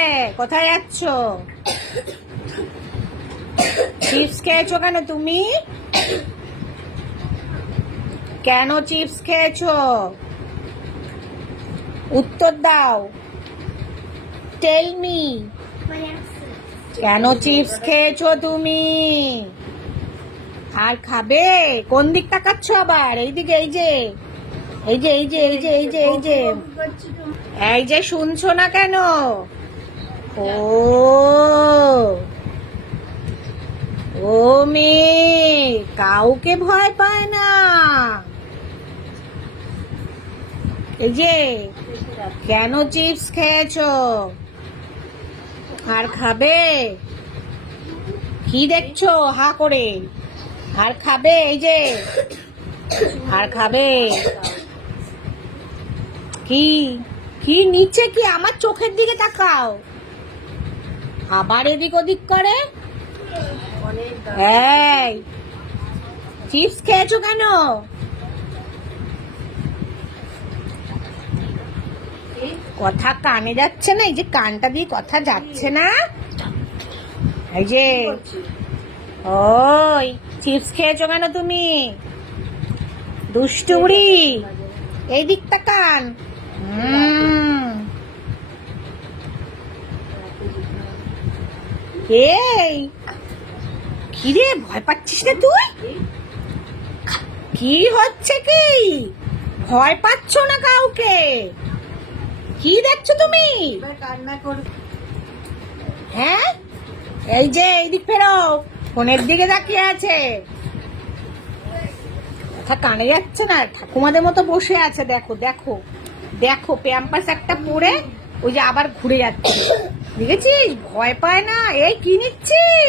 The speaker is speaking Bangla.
কোথায় যাচ্ছ? চিপস খেয়েছো কেন তুমি? কেন চিপস খেয়েছো? উত্তর দাও। Tell me. কেন চিপস খেয়েছো তুমি? আর খাবে? কোন দিক তাকাচ্ছ আবার? এইদিকে, এই যে এই যে এই যে এই যে এই যে এই যে এই যে শুনছো না কেন? ও ও মেয়ে কাউকে ভয় পায় না। এই যে কেন চিপস খেয়েছো? আর খাবে? কি দেখছো হা করে? আর খাবে? এই যে আর খাবে? কি কি নিচে কি? আমার চোখের দিকে তাকাও। আবার এদিক ওদিক করে। এই চিপস খেয়েছো কেন? কথা কানে যাচ্ছে না? এই যে কানটা দিয়ে কথা যাচ্ছে না। এই যে ওই চিপস খেয়েছো কেন তুমি? দুষ্টু বুড়ি, এই দিক তাকান। এই কিরে, ভয় পাচ্ছিস না তুই? কি হচ্ছে কি? ভয় পাচ্ছ না কাউকে? কি দেখছো তুমি? হ্যাঁ, এই যে এইদিক ফেরো, ফোনের দিকে তাকিয়ে আছে। কথা কানে যাচ্ছে না? ঠাকুমাদের মতো বসে আছে। দেখো দেখো দেখো, প্যাম্পাস একটা পরে ওই যে আবার ঘুরে যাচ্ছে। দেখেছিস? ভয় পায় না। এই কি নিচ্ছিস?